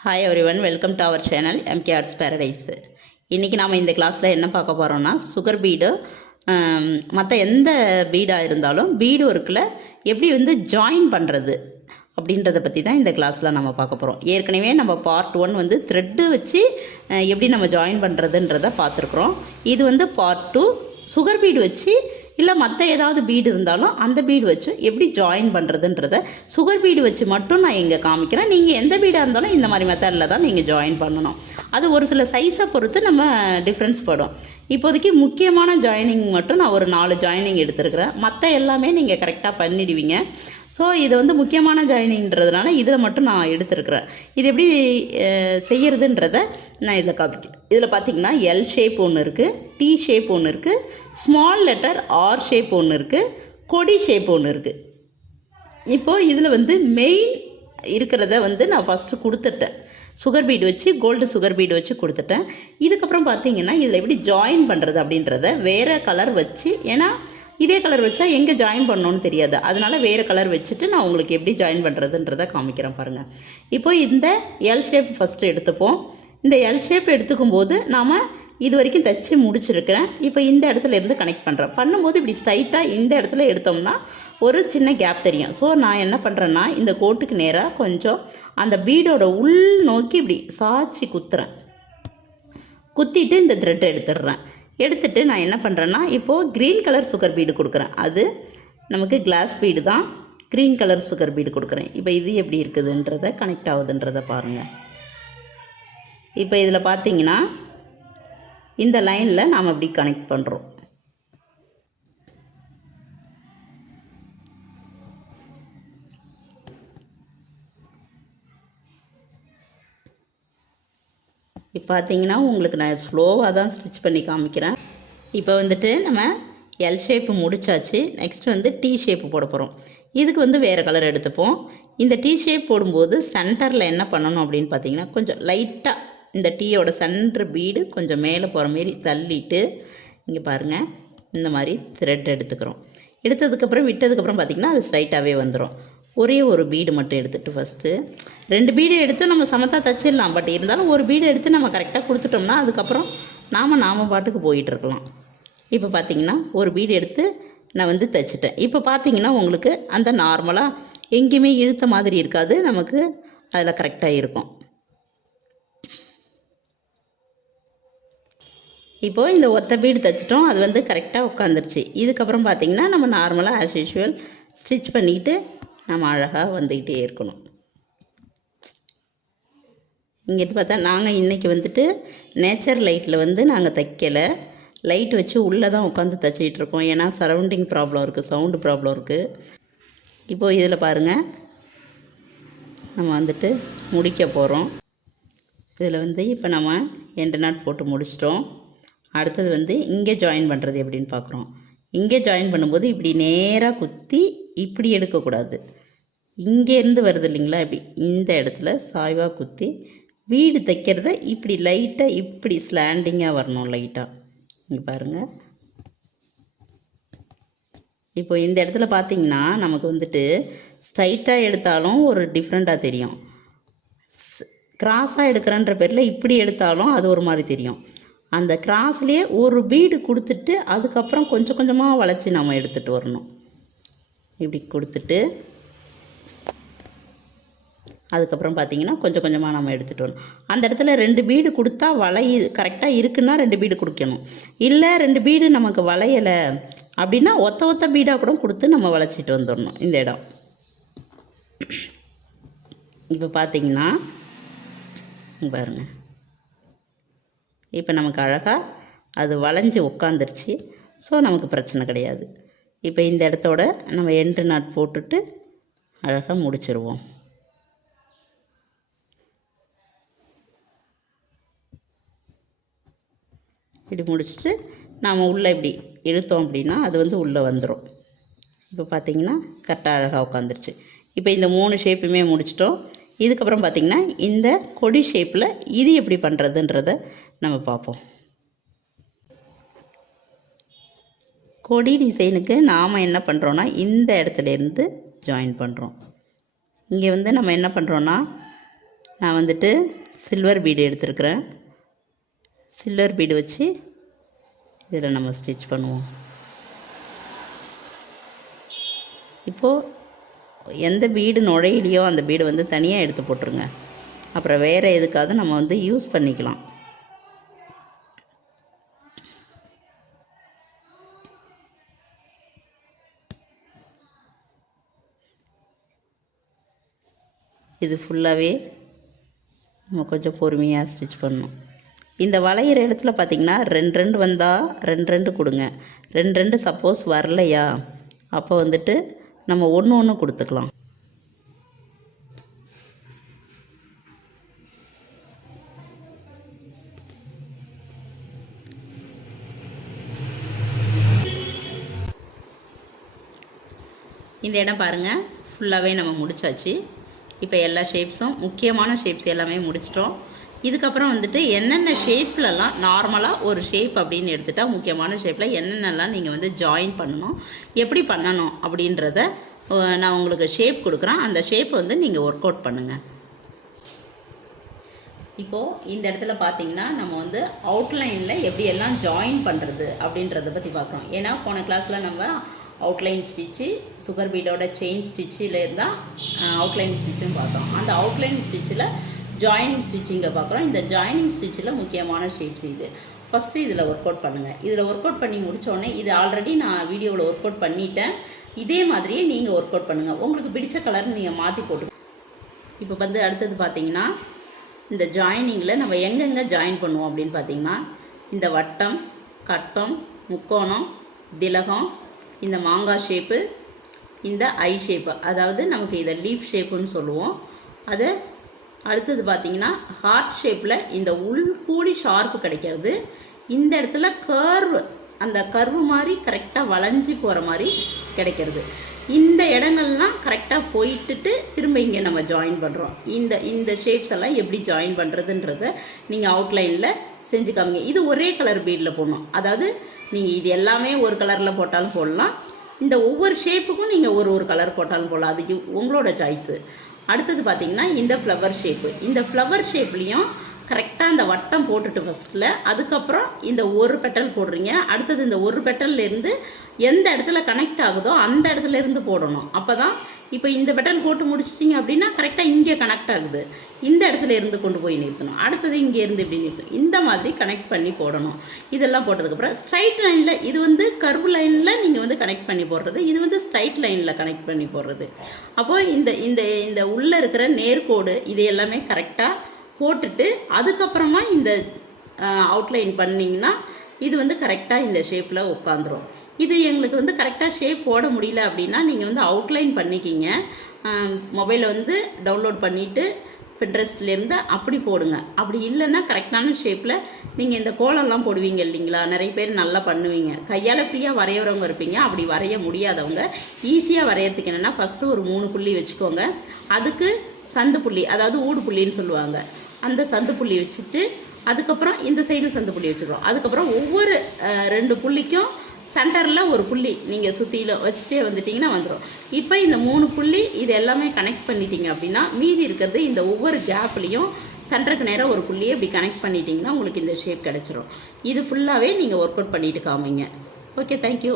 Hi everyone, welcome to our channel MK arts paradise. இன்றைக்கி நாம் இந்த கிளாஸில் என்ன பார்க்க போகிறோம்னா, சுகர் பீடு மற்ற எந்த பீடாக இருந்தாலும் பீடு ஒர்க்கில் எப்படி ஜாயின் பண்ணுறது அப்படின்றத பற்றி தான் இந்த கிளாஸில் நம்ம பார்க்க போகிறோம். ஏற்கனவே நம்ம பார்ட் 1 த்ரெட்டு வச்சு எப்படி நம்ம ஜாயின் பண்ணுறதுன்றதை பார்த்துருக்குறோம். இது பார்ட் 2 சுகர் பீடு வச்சு இல்லை மற்ற ஏதாவது பீடு இருந்தாலும் அந்த பீடு வச்சு எப்படி ஜாயின் பண்ணுறதுன்றத சுகர் பீடு வச்சு மட்டும் நான் இங்கே காமிக்கிறேன். நீங்கள் எந்த பீடாக இருந்தாலும் இந்த மாதிரி மெத்தடில் தான் நீங்கள் ஜாயின் பண்ணணும். அது ஒரு சில சைஸை பொறுத்து நம்ம டிஃப்ரென்ஸ் படும். இப்போதைக்கு முக்கியமான ஜாயினிங் மட்டும் நான் ஒரு 4 ஜாயினிங் எடுத்துருக்கிறேன். மற்ற எல்லாமே நீங்கள் கரெக்டாக பண்ணிடுவீங்க. ஸோ இது முக்கியமான ஜாயினிங்கிறதுனால இதில் மட்டும் நான் எடுத்துருக்கிறேன். இது எப்படி செய்கிறதுன்றத நான் இதில் காமிக்கிறேன். இதில் பார்த்திங்கன்னா எல் ஷேப் ஒன்று இருக்குது, டி ஷேப் ஒன்று இருக்குது, ஸ்மால் லெட்டர் ஆர் ஷேப் ஒன்று இருக்குது, கொடி ஷேப் ஒன்று இருக்குது. இப்போது இதில் மெயின் இருக்கிறத நான் ஃபஸ்ட்டு கொடுத்துட்டேன். சுகர் பீடு வச்சு கோல்டு சுகர் பீடு வச்சு கொடுத்துட்டேன். இதுக்கப்புறம் பார்த்திங்கன்னா இதில் எப்படி ஜாயின் பண்ணுறது அப்படின்றத வேறு கலர் வச்சு, ஏன்னா இதே கலர் வச்சா எங்கே ஜாயின் பண்ணணுன்னு தெரியாது, அதனால் வேறு கலர் வச்சுட்டு நான் உங்களுக்கு எப்படி ஜாயின் பண்ணுறதுன்றதை காமிக்கிறேன் பாருங்கள். இப்போது இந்த எல் ஷேப் ஃபஸ்ட்டு எடுத்துப்போம். இந்த எல் ஷேப் எடுத்துக்கும் போது நாம் இது வரைக்கும் தைச்சி முடிச்சிருக்கிறேன். இப்போ இந்த இடத்துல இருந்து கனெக்ட் பண்ணுறேன். பண்ணும்போது இப்படி ஸ்ட்ரைட்டாக இந்த இடத்துல எடுத்தோம்னா ஒரு சின்ன கேப் தெரியும். ஸோ நான் என்ன பண்ணுறேன்னா, இந்த கோட்டுக்கு நேராக கொஞ்சம் அந்த பீடோட உள் நோக்கி இப்படி சாய்ச்சி குத்துறேன். குத்திட்டு இந்த த்ரெட்டை எடுத்துட்டு நான் என்ன பண்ணுறேன்னா, இப்போது க்ரீன் கலர் சுகர் பீடு கொடுக்குறேன். அது நமக்கு கிளாஸ் பீடு தான். க்ரீன் கலர் சுகர் பீடு கொடுக்குறேன். இப்போ இது எப்படி இருக்குதுன்றதை கனெக்ட் ஆகுதுன்றதை பாருங்கள். இப்போ இதில் பார்த்தீங்கன்னா இந்த லைனில் நாம் அப்படி கனெக்ட் பண்ணுறோம். இப்போ பார்த்தீங்கன்னா உங்களுக்கு நான் ஸ்லோவாக தான் ஸ்டிச் பண்ணி காமிக்கிறேன். இப்போ நம்ம எல் ஷேப்பு முடிச்சாச்சு. நெக்ஸ்ட் டி ஷேப்பு போட போகிறோம். இதுக்கு வேறு கலர் எடுத்துப்போம். இந்த டி ஷேப் போடும்போது சென்டரில் என்ன பண்ணணும் அப்படின்னு பார்த்தீங்கன்னா, கொஞ்சம் லைட்டாக இந்த டீயோட சென்டர் பீடு கொஞ்சம் மேலே போகிற மாரி தள்ளிட்டு இங்கே பாருங்கள், இந்த மாதிரி த்ரெட் எடுத்துக்கிறோம். எடுத்ததுக்கப்புறம் விட்டதுக்கப்புறம் பார்த்திங்கன்னா அது ஸ்ட்ரைட்டாகவே வந்துடும். ஒரே ஒரு பீடு மட்டும் எடுத்துகிட்டு ஃபஸ்ட்டு 2 பீடு எடுத்து நம்ம சமத்தாக தச்சிடலாம். பட் இருந்தாலும் ஒரு பீடு எடுத்து நம்ம கரெக்டாக கொடுத்துட்டோம்னா அதுக்கப்புறம் நாம் பாட்டுக்கு போயிட்டுருக்கலாம். இப்போ பார்த்திங்கன்னா ஒரு பீடு எடுத்து நான் தைச்சிட்டேன். இப்போ பார்த்திங்கன்னா உங்களுக்கு அந்த நார்மலாக எங்கேயுமே இழுத்த மாதிரி இருக்காது, நமக்கு அதில் கரெக்டாக இருக்கும். இப்போது இந்த ஒத்த பீடு தைச்சிட்டோம், அது கரெக்டாக உட்காந்துருச்சு. இதுக்கப்புறம் பார்த்திங்கன்னா நம்ம நார்மலாக ஆஸ் யூஷுவல் ஸ்டிச் பண்ணிவிட்டு நம்ம அழகாக வந்துக்கிட்டே இருக்கணும். இங்கிட்டு பார்த்தா நாங்கள் இன்றைக்கி நேச்சர் லைட்டில் நாங்கள் தைக்கலை, லைட் வச்சு உள்ளே தான் உட்காந்து தைச்சிட்ருக்கோம். ஏன்னா சரௌண்டிங் ப்ராப்ளம் இருக்குது, சவுண்டு ப்ராப்ளம் இருக்குது. இப்போது இதில் பாருங்கள், நம்ம முடிக்க போகிறோம். இதில் இப்போ நம்ம எண்டு நாட் போட்டு முடிச்சிட்டோம். அடுத்தது இங்கே ஜாயின் பண்ணுறது எப்படின்னு பார்க்குறோம். இங்கே ஜாயின் பண்ணும்போது இப்படி நேராக குத்தி இப்படி எடுக்கக்கூடாது. இங்கேருந்து வருது இல்லைங்களா, இப்படி இந்த இடத்துல சாய்வாக குத்தி வீடு தைக்கிறத இப்படி லைட்டாக இப்படி ஸ்லாண்டிங்காக வரணும். லைட்டாக இங்கே பாருங்கள். இப்போ இந்த இடத்துல பார்த்திங்கன்னா நமக்கு ஸ்ட்ரைட்டாக எடுத்தாலும் ஒரு டிஃப்ரெண்ட்டாக தெரியும். கிராஸாக எடுக்கிறன்ற பேரில் இப்படி எடுத்தாலும் அது ஒரு மாதிரி தெரியும். அந்த கிராஸ்லேயே ஒரு பீடு கொடுத்துட்டு அதுக்கப்புறம் கொஞ்சம் கொஞ்சமாக வளைச்சி நம்ம எடுத்துகிட்டு வரணும். இப்படி கொடுத்துட்டு அதுக்கப்புறம் பார்த்திங்கன்னா கொஞ்சம் கொஞ்சமாக நம்ம எடுத்துகிட்டு வரணும். அந்த இடத்துல 2 பீடு கொடுத்தா கரெக்டாக இருக்குன்னா 2 பீடு கொடுக்கணும். இல்லை 2 பீடு நமக்கு வளையலை அப்படின்னா ஒத்த பீடாக கூட கொடுத்து நம்ம வளைச்சிட்டு வந்துடணும் இந்த இடம். இப்போ பார்த்திங்கன்னா பாருங்கள், இப்போ நமக்கு அழகாக அது வளைஞ்சி உட்காந்துருச்சு. ஸோ நமக்கு பிரச்சனை கிடையாது. இப்போ இந்த இடத்தோட நம்ம எண்டு நாட் போட்டுட்டு அழகாக முடிச்சிருவோம். இப்படி முடிச்சுட்டு நாம் உள்ளே இப்படி இழுத்தோம் அப்படின்னா அது உள்ளே வந்துடும். இப்போ பார்த்திங்கன்னா கரெக்டாக அழகாக உட்காந்துருச்சு. இப்போ இந்த 3 ஷேப்புமே முடிச்சிட்டோம். இதுக்கப்புறம் பார்த்திங்கன்னா இந்த கொடி ஷேப்பில் இது எப்படி பண்ணுறதுன்றதை நம்ம பார்ப்போம். கொடி டிசைனுக்கு நாம் என்ன பண்ணுறோன்னா இந்த இடத்துலேருந்து ஜாயின் பண்ணுறோம். இங்கே நம்ம என்ன பண்ணுறோன்னா நான் வந்துட்டு சில்வர் பீடு எடுத்துருக்கிறேன். சில்வர் பீடு வச்சு இதில் நம்ம ஸ்டிச் பண்ணுவோம். இப்போது எந்த பீடு நுழையிலையோ அந்த பீடு வந்து தனியாக எடுத்து போட்டுருங்க. அப்புறம் வேறு எதுக்காவது நம்ம வந்து யூஸ் பண்ணிக்கலாம். இது ஃபுல்லாகவே நம்ம கொஞ்சம் பொறுமையாக ஸ்டிச் பண்ணணும். இந்த வளையிற இடத்துல பார்த்திங்கன்னா 2 வந்தால் 2 கொடுங்க. 2 சப்போஸ் வரலையா அப்போ வந்துட்டு நம்ம ஒன்று கொடுத்துக்கலாம். இந்த இடம் பாருங்கள், ஃபுல்லாகவே நம்ம முடிச்சாச்சு. இப்போ எல்லா ஷேப்ஸும் முக்கியமான ஷேப்ஸ் எல்லாமே முடிச்சிட்டோம். இதுக்கப்புறம் வந்துட்டு என்னென்ன ஷேப்லலாம் நார்மலாக ஒரு ஷேப் அப்படின்னு எடுத்துகிட்டா முக்கியமான ஷேப்பில் என்னென்னலாம் நீங்கள் வந்து ஜாயின் பண்ணணும், எப்படி பண்ணணும் அப்படின்றத நான் உங்களுக்கு ஷேப் கொடுக்குறேன். அந்த ஷேப் வந்து நீங்கள் ஒர்க் அவுட் பண்ணுங்கள். இப்போது இந்த இடத்துல பார்த்தீங்கன்னா நம்ம வந்து அவுட்லைனில் எப்படியெல்லாம் ஜாயின் பண்ணுறது அப்படின்றத பற்றி பார்க்குறோம். ஏன்னா போன கிளாஸில் நம்ம அவுட்லைன் ஸ்டிச்சு, சுகர் பீடோட செயின் ஸ்டிச்சில் இருந்தால் அவுட்லைன் ஸ்டிச்சுன்னு பார்த்தோம். அந்த அவுட்லைன் ஸ்டிச்சில் ஜாயினிங் ஸ்டிச்சிங்கை பார்க்குறோம். இந்த ஜாயினிங் ஸ்டிச்சில் முக்கியமான ஷேப்ஸ் இது. ஃபஸ்ட்டு இதில் ஒர்க் அவுட் பண்ணுங்கள். இதில் ஒர்க் அவுட் பண்ணி முடித்தோடனே, இது ஆல்ரெடி நான் வீடியோவில் ஒர்க் அவுட் பண்ணிட்டேன், இதே மாதிரியே நீங்கள் ஒர்க் அவுட் பண்ணுங்கள். உங்களுக்கு பிடிச்ச கலர் நீங்கள் மாற்றி போட்டு. இப்போ வந்து அடுத்தது பார்த்தீங்கன்னா இந்த ஜாயினிங்கில் நம்ம எங்கெங்கே ஜாயின் பண்ணுவோம் அப்படின்னு பார்த்தீங்கன்னா, இந்த வட்டம், கட்டம், முக்கோணம், திலகம், இந்த மாங்காய் ஷேப்பு, இந்த ஐ ஷேப்பு, அதாவது நமக்கு இதை லீஃப் ஷேப்புன்னு சொல்லுவோம். அது அடுத்தது பார்த்திங்கன்னா ஹார்ட் ஷேப்பில் இந்த உள்கூடி ஷார்ப்பு கிடைக்கிறது. இந்த இடத்துல கர்வ், அந்த கர்வு மாதிரி கரெக்டாக வளைஞ்சி போகிற மாதிரி கிடைக்கிறது. இந்த இடங்கள்லாம் கரெக்டாக போயிட்டுட்டு திரும்ப இங்கே நம்ம ஜாயின் பண்ணுறோம். இந்த ஷேப்ஸ் எல்லாம் எப்படி ஜாயின் பண்ணுறதுன்றத நீங்கள் அவுட்லைனில் செஞ்சு காமிங்க. இது ஒரே கலர் பீடில் போடணும். அதாவது நீங்கள் இது எல்லாமே ஒரு கலரில் போட்டாலும் போடலாம், இந்த ஒவ்வொரு ஷேப்புக்கும் நீங்கள் ஒரு கலர் போட்டாலும் போடலாம், அதுக்கு உங்களோட சாய்ஸு. அடுத்தது பார்த்திங்கன்னா இந்த ஃப்ளவர் ஷேப்பு. இந்த ஃப்ளவர் ஷேப்லேயும் கரெக்டாக அந்த வட்டம் போட்டுட்டு ஃபஸ்ட்டில், அதுக்கப்புறம் இந்த ஒரு பெட்டல் போடுறீங்க. அடுத்தது இந்த ஒரு பெட்டல்லேருந்து எந்த இடத்துல கனெக்ட் ஆகுதோ அந்த இடத்துலேருந்து போடணும். அப்போ தான் இப்போ இந்த பெட்டல் போட்டு முடிச்சிட்டிங்க அப்படின்னா கரெக்டாக இங்கே கனெக்ட் ஆகுது, இந்த இடத்துல இருந்து கொண்டு போய் நிறுத்தணும். அடுத்தது இங்கேருந்து இப்படி நிறுத்தணும். இந்த மாதிரி கனெக்ட் பண்ணி போடணும். இதெல்லாம் போட்டதுக்கப்புறம் ஸ்ட்ரைட் லைனில், இது வந்து கர்வ் லைனில் நீங்கள் வந்து கனெக்ட் பண்ணி போடுறது, இது வந்து ஸ்ட்ரைட் லைனில் கனெக்ட் பண்ணி போடுறது. அப்போது இந்த உள்ளே இருக்கிற நேர்கோடு இது எல்லாமே கரெக்டாக போட்டுட்டு அதுக்கப்புறமா இந்த அவுட்லைன் பண்ணிங்கன்னா இது வந்து கரெக்டாக இந்த ஷேப்பில் உட்காந்துரும். இது எங்களுக்கு வந்து கரெக்டாக ஷேப் போட முடியல அப்படின்னா நீங்கள் வந்து அவுட்லைன் பண்ணிக்கிங்க. மொபைலில் வந்து டவுன்லோட் பண்ணிவிட்டு பின்ட்ரெஸ்ட்லேருந்து அப்படி போடுங்க. அப்படி இல்லைன்னா கரெக்டான ஷேப்பில் நீங்கள் இந்த கோலம்லாம் போடுவீங்க இல்லைங்களா, நிறைய பேர் நல்லா பண்ணுவீங்க, கையால் ஃப்ரீயாக வரைகிறவங்க இருப்பீங்க. அப்படி வரைய முடியாதவங்க ஈஸியாக வரைகிறதுக்கு என்னென்னா ஃபஸ்ட்டு ஒரு 3 புள்ளி வச்சுக்கோங்க. அதுக்கு சந்து புள்ளி, அதாவது ஊடு புள்ளின்னு சொல்லுவாங்க, அந்த சந்து புள்ளி வச்சுட்டு அதுக்கப்புறம் இந்த சைடு சந்து புள்ளி வச்சுக்கிறோம். அதுக்கப்புறம் ஒவ்வொரு 2 புள்ளிக்கும் சென்டரில் ஒரு புள்ளி நீங்கள் சுற்றியில் வச்சுட்டே வந்துட்டிங்கன்னா வந்துடும். இப்போ இந்த 3 புள்ளி இது எல்லாமே கனெக்ட் பண்ணிட்டீங்க அப்படின்னா மீதி இருக்கிறது இந்த ஒவ்வொரு கேப்லேயும் சென்டருக்கு நேராக ஒரு புள்ளியை இப்படி கனெக்ட் பண்ணிட்டீங்கன்னா உங்களுக்கு இந்த ஷேப் கிடச்சிரும். இது ஃபுல்லாகவே நீங்கள் ஒர்க் அவுட் பண்ணிட்டு காமிங்க. Okay, thank you.